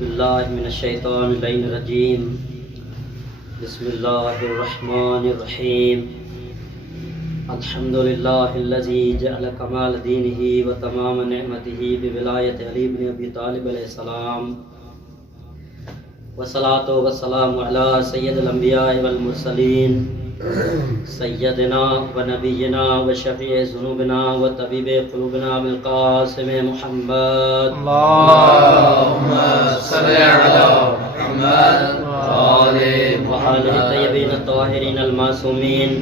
باللہ من الشیطان اللعین الرجیم بسم اللہ الرحمن الرحیم الحمدللہ الذی جعل کمال دینہ و تمام نعمتہ بولایت علی بن ابی طالب علیہ السلام والصلاة والسلام علی سید الانبیاء والمرسلین سیدنا و نبینا و شفیع ذنوبنا و طبیب قلوبنا بالقاسم محمد اللهم صل على محمد وآلہ الطیبین الطاہرین المعصومین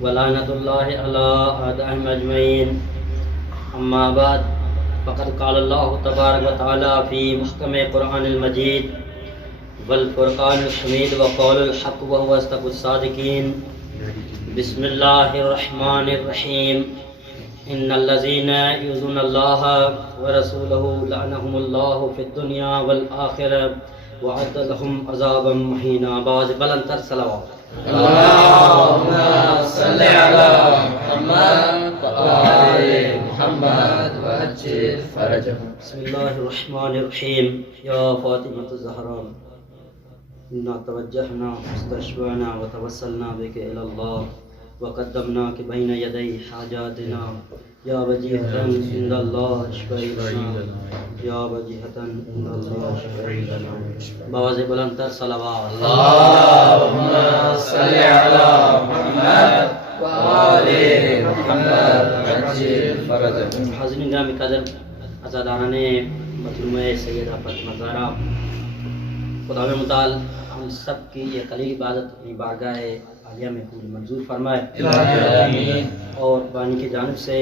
ولعنۃ اللہ علی اعدائہم اجمعین اما بعد فقد قال اللہ تبارک و تعالی فی محکم قرآن المجید والفرقان الحمید وقول الحق وهو اصدق الصادقین بسم اللہ الرحمن الرحیم ان الذین یؤذون اللہ ورسولہ لعنهم اللہ فی الدنیا والآخرہ وعد لهم عذابا مہینا. بعض بلندتر صلوات. اللهم صل على محمد وآل محمد وعجل فرجهم. بسم اللہ الرحمن الرحیم. یا فاطمة الزہرا انا توجہنا استشفعنا وتوسلنا بک الی اللہ وقدمناک بین یدی حاجاتنا یا وجیہتا عند اللہ اشفعی لنا یا وجیہتا عند اللہ اشفعی لنا. باواز بلندتر صلوات. اللهم صل على محمد وآل محمد وعجل فرجهم. حاضرین گرامی قدر، عزاداران مظلومہ سیدہ فاطمہ زہرا، خدا متعال ہم سب کی یہ قلیل عبادت اپنی بارگاہ عالیہ میں قبول منظور فرمائے آمین. اور بانی کی جانب سے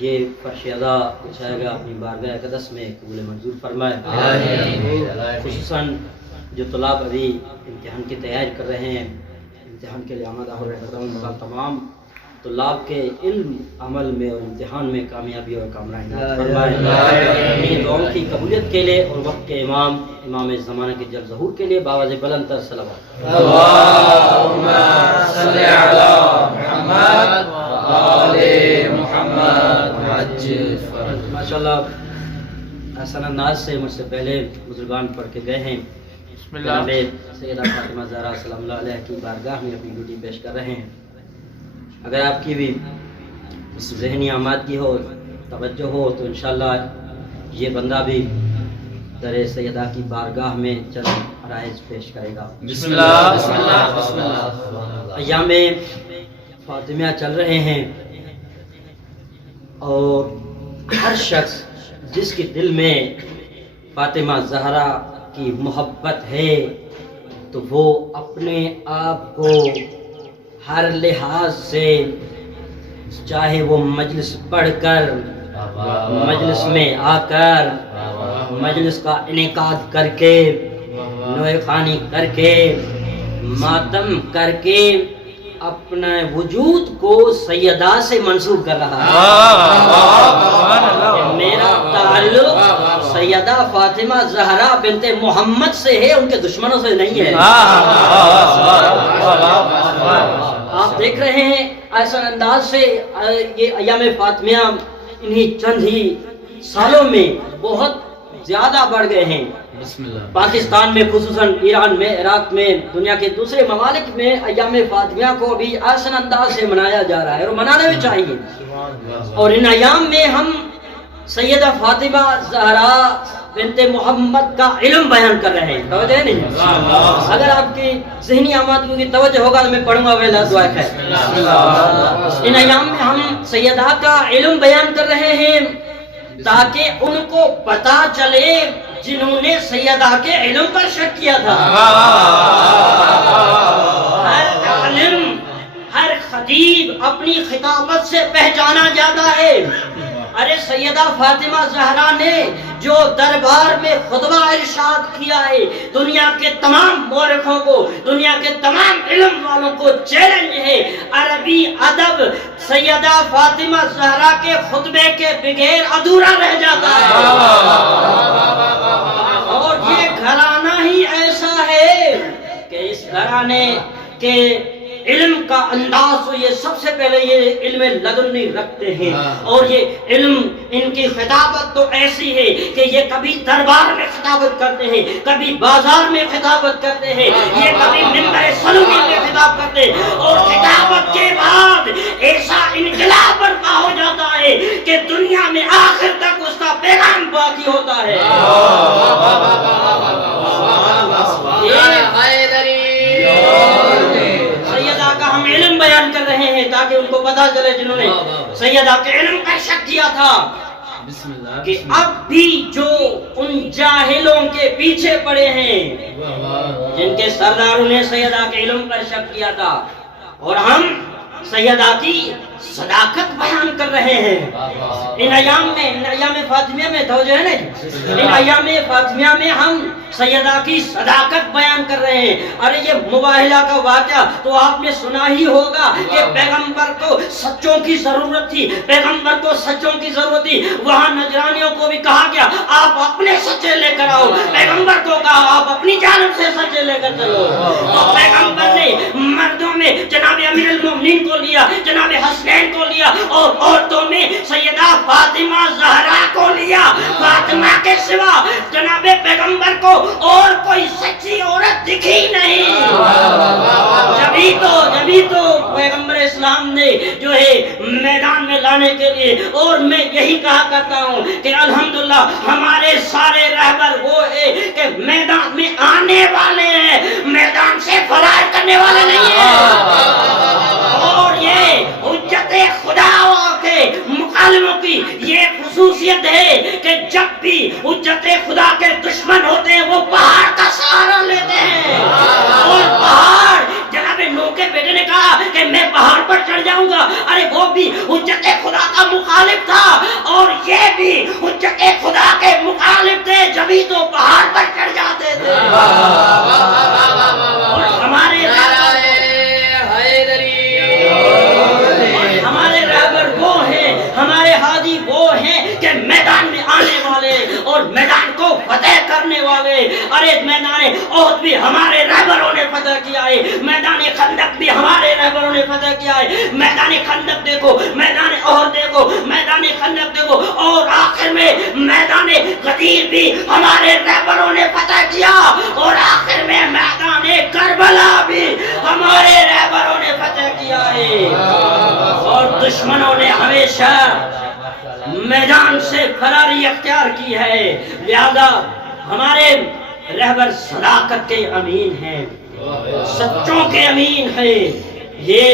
یہ فرش ادا بچھائے گا اپنی بارگاہ اقدس میں قبول منظور فرمائے. آمین. خصوصاً جو طلاب ابھی امتحان کی تیاری کر رہے ہیں، امتحان کے لیے آمادہ ہو رہے ہیں، تمام طلاب کے علم عمل میں اور امتحان میں کامیابی اور کامرانی فرمائے. ان دعاؤں کی قبولیت کے لیے اور وقت کے امام زمانہ کے جل ظہور کے لیے باواز بلندتر صلوات. اللهم صل على محمد وآل محمد وعجل فرجهم. ماشاءاللہ احسن انداز سے مجھ سے پہلے بزرگان پڑھ کے گئے ہیں. جناب سیدہ فاطمہ زہرا سلام اللہ علیہ کی بارگاہ میں اپنی ڈیوٹی پیش کر رہے ہیں. اگر آپ کی بھی ذہنی آمادگی ہو، توجہ ہو، تو انشاءاللہ یہ بندہ بھی در سیدہ کی بارگاہ میں چند عرائض پیش کرے گا. بسم اللہ بسم اللہ بسم اللہ. ایام فاطمیہ چل رہے ہیں اور ہر شخص جس کے دل میں فاطمہ زہرا کی محبت ہے تو وہ اپنے آپ کو ہر لحاظ سے، چاہے وہ مجلس پڑھ کر، مجلس میں آ کر، مجلس کا انعقاد کر کے، نوے خوانی کر کے، ماتم کر کے اپنا وجود کو سیدہ سے منسوب کر رہا ہے. میرا تعلق سیدہ فاطمہ زہرا بنت محمد سے ہے، ان کے دشمنوں سے نہیں ہے. آپ دیکھ رہے ہیں ایسا انداز سے یہ ایام فاطمیہ انہی چند ہی سالوں میں بہت زیادہ بڑھ گئے ہیں. پاکستان میں، خصوصاً ایران میں، عراق میں، دنیا کے دوسرے ممالک میں ایام فاطمیہ کو بھی احسن انداز سے منایا جا رہا ہے اور منانا بھی چاہیے. اور ان ایام میں ہم سیدہ فاطمہ زہرا بنت محمد کا علم بیان کر رہے ہیں. توجہ ہے نہیں؟ اگر آپ کی ذہنی آمادگی کی توجہ ہوگا تو میں پڑھوں گا ویلا دعا خیر. ان ایام میں ہم سیدہ کا علم بیان کر رہے ہیں تاکہ ان کو پتا چلے جنہوں نے سیدہ کے علم پر شک کیا تھا. ہر عالم، ہر خطیب اپنی خطابت سے پہچانا جاتا ہے. ارے سیدہ فاطمہ زہرا نے جو دربار میں خطبہ ارشاد کیا ہے، دنیا کے تمام مورخوں کو، دنیا کے تمام علم والوں کو چیلنج ہے، عربی ادب سیدہ فاطمہ زہرا کے خطبے کے بغیر ادھورا رہ جاتا ہے. اور یہ گھرانہ ہی ایسا ہے کہ اس گھرانے کے علم کا انداز تو یہ سب سے پہلے یہ علم لدنی رکھتے ہیں، اور یہ علم ان کی خطابت تو ایسی ہے کہ یہ کبھی دربار میں خطابت کرتے ہیں، کبھی بازار میں خطابت کرتے ہیں، یہ کبھی منبر سلومی میں خطاب کرتے ہیں، اور خطابت کے بعد ایسا انقلاب برپا ہو جاتا ہے کہ دنیا میں آخر تک اس کا پیغام باقی ہوتا ہے۔ سیدہ کا ہم علم بیان کر رہے ہیں تاکہ ان کو پتا چلے جنہوں نے سیدہ کے علم کا شک کیا تھا کہ اب بھی جو ان جاہلوں کے پیچھے پڑے ہیں جن کے سرداروں نے سیدہ کے علم پر شک کیا تھا، اور ہم سیدہ کی صداقت بیان کر رہے ہیں ان ایام فاطمیہ میں، توجہ ہے نا، ان ایام فاطمیہ میں ہم سیدہ کی صداقت بیان کر رہے ہیں۔ ارے یہ مباہلہ کا واقعہ تو آپ نے سنا ہی ہوگا کہ پیغمبر کو سچوں کی ضرورت تھی، پیغمبر کو سچوں کی ضرورت تھی، وہاں نجرانیوں کو بھی کہا گیا آپ اپنے سچے لے کر آؤ، پیغمبر کو کہا آپ اپنی جانب سے سچے لے کر چلو، اور پیغمبر نے مردوں میں جناب امیر المومنین کو لیا، جناب حسنین کو لیا، اور عورتوں میں سیدہ فاطمہ زہرا کو لیا۔ فاطمہ کے سوا جناب پیغمبر کو اور کوئی سچی عورت دکھی نہیں۔ جبھی تو پیغمبر اسلام نے جو ہے میدان میں لانے کے لیے، اور میں یہی کہا کرتا ہوں کہ الحمدللہ ہمارے سارے رہبر وہ ہیں کہ میدان میں آنے والے ہیں، میدان سے فرار کرنے والے نہیں ہیں۔ اور یہ حجت خدا کے مکالموں کی یہ خصوصیت ہے کہ جب بھی حجت خدا کے دشمن ہوتے ہیں وہ پہاڑ کا سہارا لیتے ہیں، اور پہاڑ جناب نوح کے بیٹے نے کہا کہ میں پہاڑ پر چڑھ جاؤں گا، ارے وہ بھی حجت خدا کا مخالف تھا، اور یہ بھی حجت خدا کے مخالف تھے، جبھی تو پہاڑ پر چڑھ جاتے تھے۔ اور ہمارے ہمارے ہادی وہ ہیں کہ میدان میں آنے والے اور میدان کو فتح کرنے والے۔ ارے میدان احد بھی ہمارے رہبروں نے فتح کیا ہے، میدان خندق بھی ہمارے رہبروں نے فتح کیا ہے۔ میدان خندق دیکھو، میدان احد دیکھو، میدان خندق دیکھو، اور آخر میں میدان غدیر بھی ہمارے رہبروں نے فتح کیا، اور آخر میں میدان کربلا بھی ہمارے رہبروں نے فتح کیا ہے۔ اور دشمنوں نے ہمیشہ میدان سے فراری اختیار کی ہے، لہذا ہمارے رہبر صداقت کے امین ہیں، سچوں کے امین ہیں۔ یہ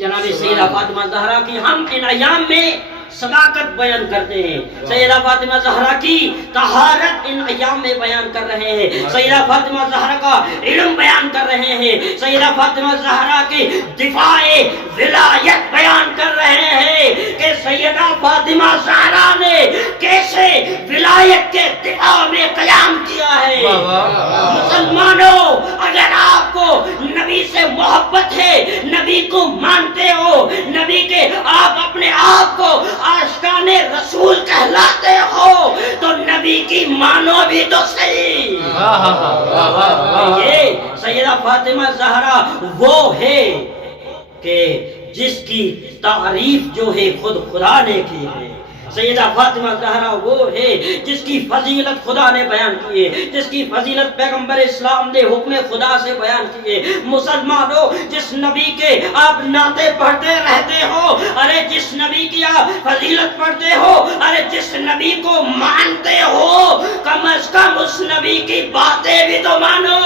جناب سیدہ فاطمہ زہرا کی ہم ان ایام میں صداقت بیان کرتے ہیں، سیدہ فاطمہ زہرا کی طہارت ان ایام میں بیان کر رہے ہیں، سیدہ فاطمہ زہرا کا علم بیان کر رہے ہیں، سیدہ فاطمہ زہرا کی دفاع ولایت بیان کر رہے ہیں کہ سیدہ فاطمہ زہرا نے کیسے ولایت کے دفاع میں قیام کیا ہے۔ مسلمانوں، اگر آپ کو نبی سے محبت ہے، نبی کو مانتے ہو، نبی کے آپ اپنے آپ کو عاشقان رسول کہلاتے ہو، تو نبی کی مانو بھی تو صحیح۔ یہ سیدہ فاطمہ زہرا وہ ہے کہ جس کی تعریف جو ہے خود خدا نے کی ہے، سیدہ فاطمہ زہرا وہ ہے جس کی فضیلت خدا نے بیان کی ہے، جس کی فضیلت پیغمبر اسلام نے حکم خدا سے بیان کی ہے۔ مسلمانوں، جس نبی کے آپ نعتیں پڑھتے رہتے ہو، ارے جس نبی کی آپ فضیلت پڑھتے ہو، ارے جس نبی کو مانتے ہو، کم از کم اس نبی کی باتیں بھی تو مانو۔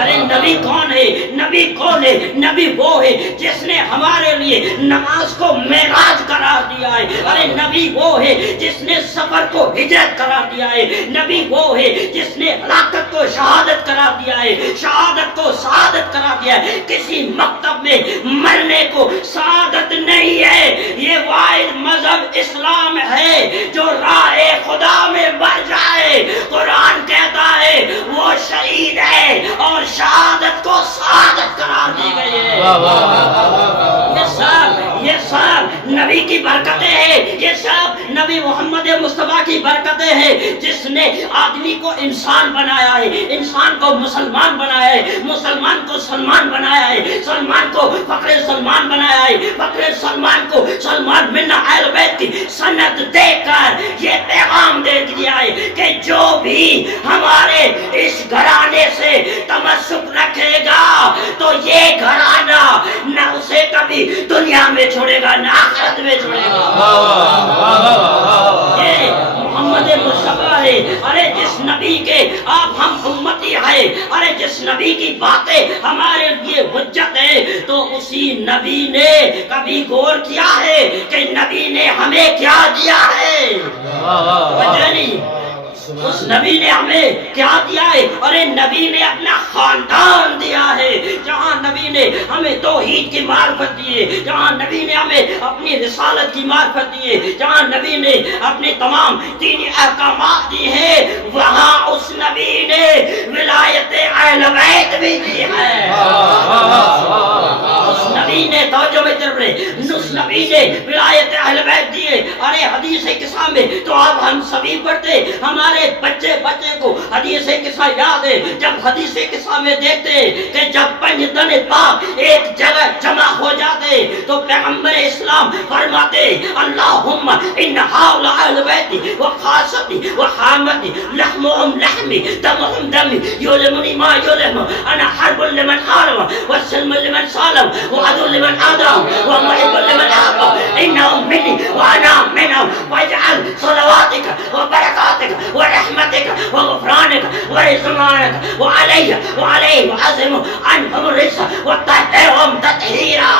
ارے نبی کون ہے؟ نبی کون ہے؟ نبی وہ ہے جس نے ہمارے لیے نماز کو معراج قرار دیا ہے۔ ارے نبی وہ ہے جس نے سفر کو ہجرت قرار دیا ہے۔ نبی وہ ہے جس نے ہلاکت کو شہادت قرار دیا ہے، شہادت کو سعادت قرار دیا ہے۔ کسی مکتب میں مرنے کو سعادت نہیں ہے، یہ واحد مذہب اسلام ہے جو راہ خدا میں مر جائے، قرآن کہتا ہے وہ شہید ہے اور شہادت کو سعادت قرار دی گئی ہے۔ یہ سب نبی کی برکتیں ہیں، یہ سب نبی نبی محمد مصطفیٰ کی برکتیں ہیں جس نے آدمی کو انسان بنایا ہے، انسان کو مسلمان بنایا ہے، مسلمان کو سلمان بنایا ہے، سلمان کو فخر سلمان بنایا ہے، فخر سلمان کو سلمان بن اہل بیت کی سنت دے کر یہ پیغام دے دیا ہے کہ جو بھی ہمارے اس گھرانے سے تمسک رکھے گا تو یہ گھرانہ نہ اسے کبھی دنیا میں چھوڑے گا نہ آخرت میں چھوڑے گا۔ یہ محمد مصطفیٰ ہے، ارے جس نبی کے آپ ہم امتی ہیں، ارے جس نبی کی باتیں ہمارے لیے حجت ہے، تو اسی نبی نے کبھی غور کیا ہے کہ نبی نے ہمیں کیا دیا ہے؟ وجہ نہیں، اس نبی نے ہمیں کیا دیا ہے؟ ارے نبی نے اپنا خاندان دیا ہے، جہاں نبی نے ہمیں توحید کی معرفت دی ہے، جہاں نبی نے ہمیں اپنی رسالت کی معرفت دی ہے، جہاں نبی نے اپنے تمام دینی احکامات دی ہیں، وہاں اس نبی نے ولایت اہل بیت بھی دی ہے۔ اس نبی نے توجہ میں طرف رہے، اس نبی نے ولایت اہل بیت دی ہے۔ ارے حدیث قصہ میں تو آپ ہم سبھی پڑھتے، ہمارے بچے کو حدیث قصہ یاد ہے، جب حدیث قصہ میں دیکھتے کہ جب پنجتن پاک ایک جگہ جمع ہو جاتے تو پیغمبر اسلام فرماتے اللہم ان ہؤلاء اہل بیتی وخاصتی وحامتی لحمہم لحمی دمہم دمی یلمنی ما یلم انا حرب لمن حارب وسلم لمن سالم وعدو لمن عادم ومحب لمن حب انہم منی وانا منہم واجعل صلواتک وبرکاتک ورحمتك وغفرانك ورضوانك وعلي وعزم عنهم الرجس وطهرهم تطهيرا۔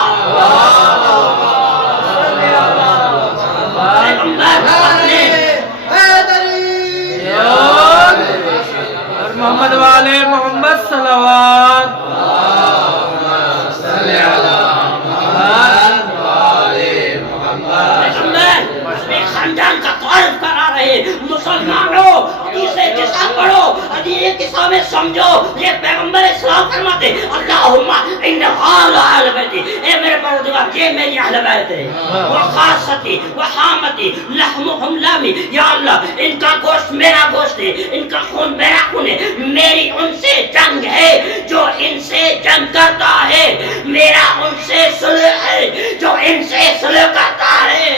محمد والے محمد صلوات خاندان کا تعارف کرا رہے مسلمانوں، حدیث قصہ پڑھو، حدیث قصہ میں سمجھو، یہ پیغمبر اسلام فرماتے اللہم ان ہؤلاء اہل بیتی، اے میرے پروردگار یہ میری اہل بیت ہے، وخاصتی وحامتی لحمہم لحمی، یا اللہ ان کا گوشت میرا گوشت ہے، ان کا خون میرا خون ہے، میری ان سے جنگ ہے جو ان سے جنگ کرتا ہے، میرا ان سے صلح ہے جو ان سے صلح کرتا ہے۔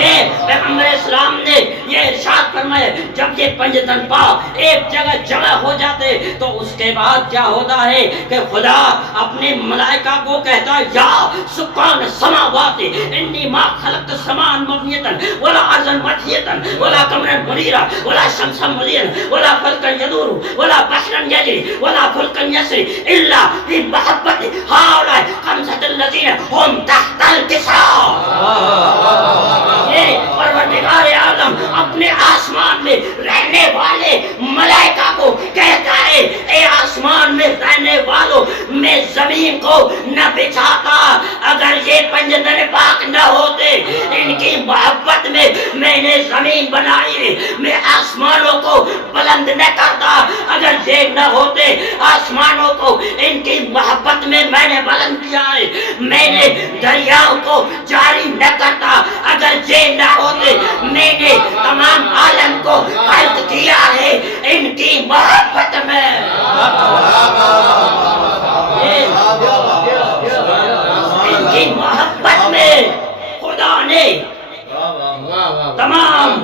یہ پیغمبر اسلام نے یہ ارشاد فرمایا جب یہ پنجتن پاک ایک جگہ جمع ہو جاتے تو اس کے بعد کیا ہوتا ہے کہ خدا اپنے ملائکہ کو کہتا ہے یا سکان السماوات انی ما خلقت السماء مبنیتا ولا ارضا مطیتا ولا قمرا منیرا ولا شمسا منیرا ولا فلکا یدور ولا بحرا یجری ولا فلکا یسری الا بمحبت ہؤلاء خمسة الذین هم تحت الکساء۔ پروردگار عالم اپنے آسمان میں رہنے والے ملائکہ کو کہتا ہے اے آسمان میں رہنے والوں میں زمین کو نہ بچھاتا اگر یہ پنجتن پاک نہ ہوتے، ان کی محبت میں میں نے زمین بنائی ہے، میں آسمانوں کو بلند نہ کرتا اگر یہ نہ ہوتے، آسمانوں کو ان کی محبت میں میں نے بلند کیا ہے، میں نے دریاؤں کو جاری نہ کرتا اگر یہ نہ ہوتے، میں نے تمام عالم کو خلق کیا ہے ان کی محبت میں۔ ان کی محبت میں خدا نے تمام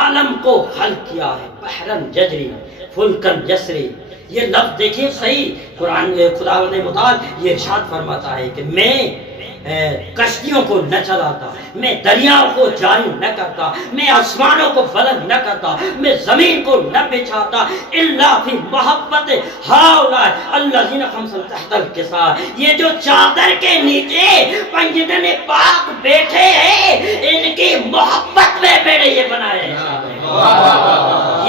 عالم کو خلق کیا ہے۔ بحرن ججری فلکن یسری، یہ لفظ دیکھیں صحیح، قرآن خداوند متعال یہ ارشاد فرماتا ہے کہ میں کشتیوں کو نہ چلاتا، میں دریاؤں کو جاری نہ کرتا، میں آسمانوں کو بلند نہ کرتا، میں زمین کو نہ بچھاتا الا فی محبت ہؤلاء الذین خمسۃ تحت الکساء، یہ جو چادر کے نیچے پنجتن پاک بیٹھے ہیں ان کی محبت میں میں نے یہ بنایا ہے۔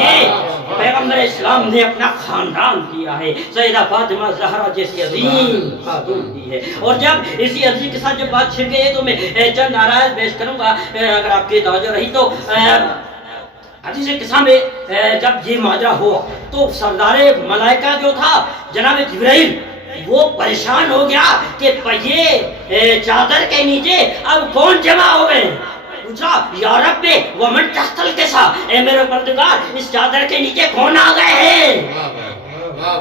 یہ پیغمبر اسلام نے اپنا خاندان دیا ہے، سیدہ فاطمہ زہرا جیسی عظیم خاتون دی ہے۔ اور جب اسی عظیم کے ساتھ جب بات چھڑ گئی ہے تو میں چند آرائز پیش کروں گا اگر آپ کی توجہ رہی تو۔ حدیث قصہ میں جب یہ ماجرا ہوا تو سردار ملائکہ جو تھا جناب جبرائیل وہ پریشان ہو گیا کہ یہ چادر کے نیچے اب کون جمع ہو گئے، پوچھا یا رب ومن تحت الکسا، اے میرے پروردگار اس چادر کے نیچے کون آ گئے ہیں؟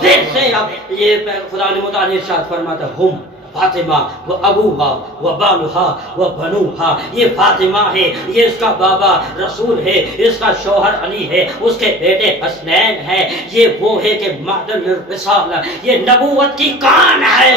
پھر سے اب یہ خدا نے متعال ارشاد فرماتا ہم فاطمہ و ابوہا و بالہا و بنوہا، یہ فاطمہ ہے، یہ اس کا بابا رسول ہے، اس کا شوہر علی ہے، اس کے بیٹے حسنین ہے، یہ وہ ہے کہ معدن الرسالہ، یہ نبوت کی کان ہے،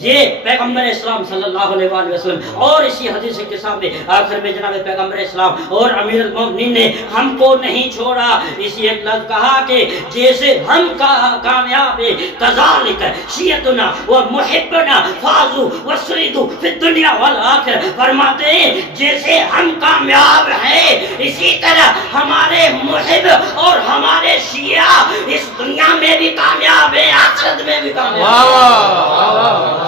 یہ پیغمبر اسلام صلی اللہ علیہ وآلہ وسلم۔ اور اسی حدیث کے سامنے آخر میں جناب پیغمبر اسلام اور امیر المومنین نے ہم کو نہیں چھوڑا، اسی ایک لفظ کہا کہ جیسے ہم کامیاب ہیں کذالک شیعتنا و محبنا فازو و سعیدو فی الدنیا والآخرہ، فرماتے ہیں جیسے ہم کامیاب ہیں اسی طرح ہمارے محب اور ہمارے شیعہ اس دنیا میں بھی کامیاب ہیں، آخرت میں بھی کامیاب ہیں۔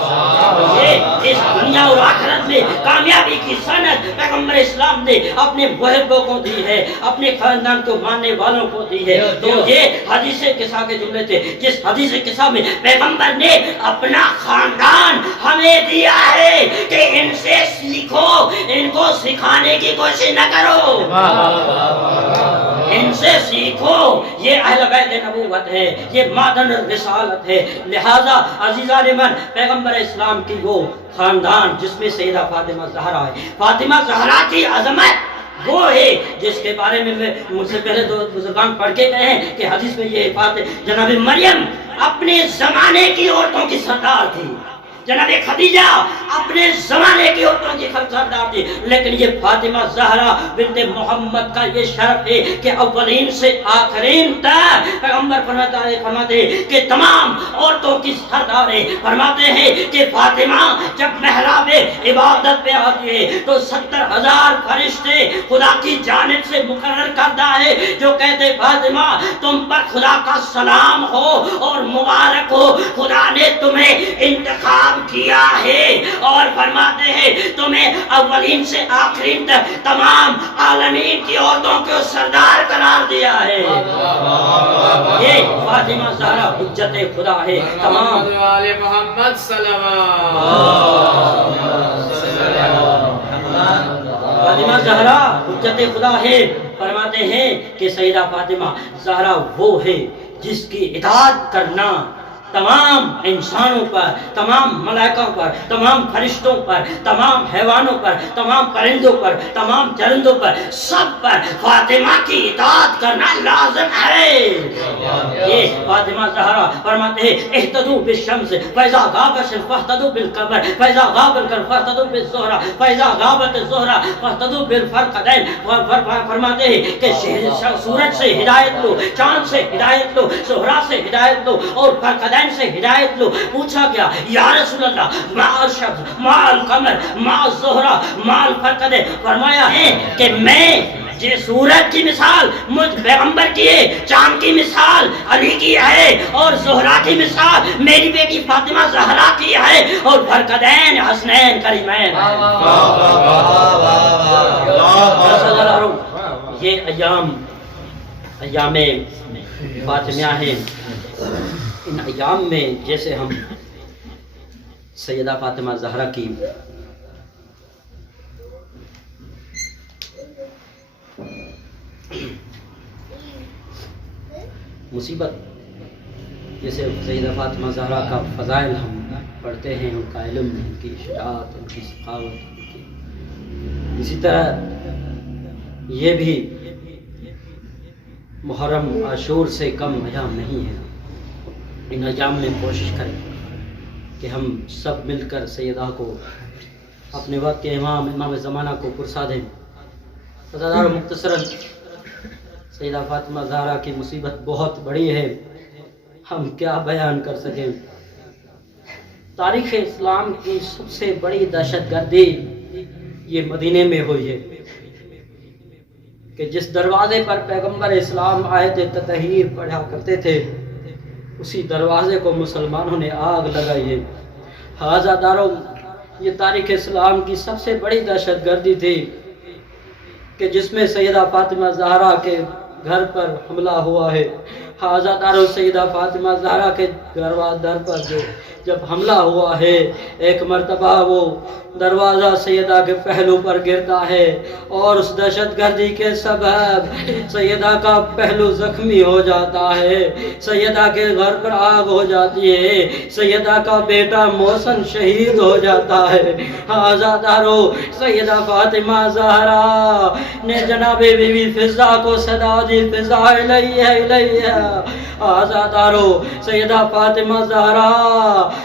یہ اس دنیا اور آخرت میں کامیابی کی سند پیغمبر اسلام نے اپنے محبوں کو دی ہے، اپنے خاندان کو ماننے والوں کو دی ہے۔ تو یہ حدیث قصہ کے جملے تھے جس حدیث قصہ میں پیغمبر نے اپنا خاندان ہمیں دیا ہے کہ ان سے سیکھو، ان کو سکھانے کی کوشش نہ کرو، ان سے سیکھو، یہ اہل بیت نبوت ہے، یہ معدن الرسالت ہے۔ لہذا عزیزان من پیغمبر اسلام کی وہ خاندان جس میں سیدہ فاطمہ زہرا ہے، فاطمہ زہرا کی عظمت وہ ہے جس کے بارے میں مجھ سے پہلے دو بزرگان پڑھ کے گئے ہیں کہ حدیث میں یہ جناب مریم اپنے زمانے کی عورتوں کی سردار تھی، جناب خدیجہ اپنے زمانے کی عورتوں کی سردار تھی، لیکن یہ فاطمہ زہرا بنت محمد کا یہ شرف ہے کہ اولین سے آخرین تک پیغمبر فرماتے ہیں کہ تمام عورتوں کی سردار ہے۔ فرماتے ہیں کہ فاطمہ جب محراب عبادت پہ آتی ہے تو 70,000 فرشتے خدا کی جانب سے مقرر کردہ ہے جو کہتے فاطمہ تم پر خدا کا سلام ہو اور مبارک ہو، خدا نے تمہیں انتخاب کیا ہے، اور فرماتے ہیں تمہیں اولین سے آخرین تک تمام عالمین کی عورتوں کو سردار قرار دیا ہے۔ یہ فاطمہ زہرا حجت خدا ہے، تمام محمد صلوات فاطمہ زہرا حجت خدا ہے۔ فرماتے ہیں کہ سیدہ فاطمہ زہرا وہ ہے جس کی اطاعت کرنا تمام انسانوں پر، تمام ملائکوں پر، تمام فرشتوں پر، تمام حیوانوں پر، تمام پرندوں پر، تمام چرندوں پر، سب پر فاطمہ کی اطاعت کرنا لازم ہے۔ یہ فاطمہ زہرا فرماتے ہیں اہتدوا بالشمس فاذا غابت الشمس فاهتدوا بالقمر فاذا غاب القمر فاهتدوا بالزهرة فاذا غابت الزهرة فاهتدوا بالفرقدين۔ فرماتے ہیں کہ سورج سے ہدایت لو، چاند سے ہدایت لو، زہرہ سے ہدایت لو اور فرقدین سے ہدایت لو۔ پوچھا گیا یا رسول اللہ ما الشمس ما القمر ما الزہرہ ما الفرقدین، فرمایا ہے کہ میں یہ سورج کی مثال مجھ پیغمبر کی ہے، چاند کی مثال علی کی ہے، اور زہرہ کی مثال میری بیٹی فاطمہ زہرا کی ہے، اور فرقدین حسنین کریمین۔ یہ ایام فاطمیہ ہیں، ان ایام میں جیسے ہم سیدہ فاطمہ زہرا کی مصیبت، جیسے سیدہ فاطمہ زہرا کا فضائل ہم پڑھتے ہیں، ان کا علم، ان کی شجاعت، ان کی سخاوت، اسی طرح یہ بھی محرم عاشور سے کم ایام نہیں ہے۔ ان ایام میں کوشش کریں کہ ہم سب مل کر سیدہ کو، اپنے وقت کے امام زمانہ کو پرسا دیں۔ فضادار مختصراً سیدہ فاطمہ زہرا کی مصیبت بہت بڑی ہے، ہم کیا بیان کر سکیں۔ تاریخ اسلام کی سب سے بڑی دہشت گردی یہ مدینے میں ہوئی ہے کہ جس دروازے پر پیغمبر اسلام آیت تطہیر پڑھا کرتے تھے اسی دروازے کو مسلمانوں نے آگ لگائی ہے۔ حاضہ داروں، یہ تاریخ اسلام کی سب سے بڑی دہشت گردی تھی کہ جس میں سیدہ فاطمہ زہرا کے گھر پر حملہ ہوا ہے. حضرت سیدہ فاطمہ زہرا کے در پر جب حملہ ہوا ہے، ایک مرتبہ وہ دروازہ سیدہ کے پہلو پر گرتا ہے اور اس دہشت گردی کے سبب سیدہ کا پہلو زخمی ہو جاتا ہے. سیدہ کے گھر پر آگ ہو جاتی ہے. سیدہ کا بیٹا محسن شہید ہو جاتا ہے. آزادارو سیدہ فاطمہ زہرا نے جناب بی بی فضا کو صدا دی، فضا الیہ الیہ. آزادارو سیدہ فاطمہ زہرا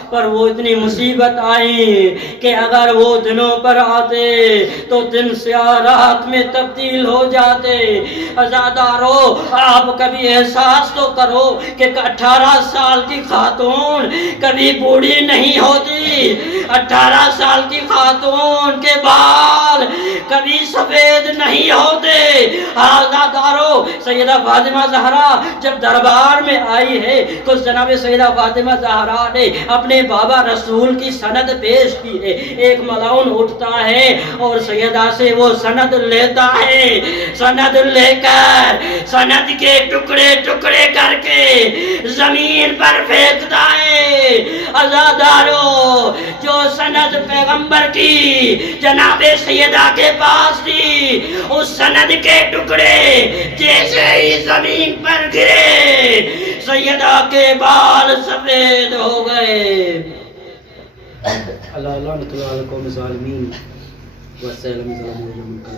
پر وہ اتنی مصیبت آئی کہ اگر وہ دنوں پر آتے تو دن سیاہ رات میں تبدیل ہو جاتے. آزادارو آپ کبھی احساس تو کرو کہ 18 سال کی خاتون کبھی بوڑھی نہیں ہوتی. 18 سال کی خاتون کے بال کبھی سفید نہیں ہوتے. آزادارو سیدہ فاطمہ زہرا جب دربار میں آئی ہے تو جناب سیدہ فاطمہ زہرا نے اپنے بابا رسول کی سند پیش کی ہے. ایک ملعون اٹھتا ہے اور سیدہ سے وہ سند لیتا ہے. سند لے کر سند کے ٹکڑے ٹکڑے کر کے زمین پر پھینکتا ہے. آزادارو جو سند پیغمبر کی جناب سیدہ کے پاس تھی، اس سند کے ٹکڑے جیسے ہی زمین پر گرے سیدہ کے بال سفید ہو گئے. اللہ لعنت اللہ علی القوم الظالمین والسلام علیکم.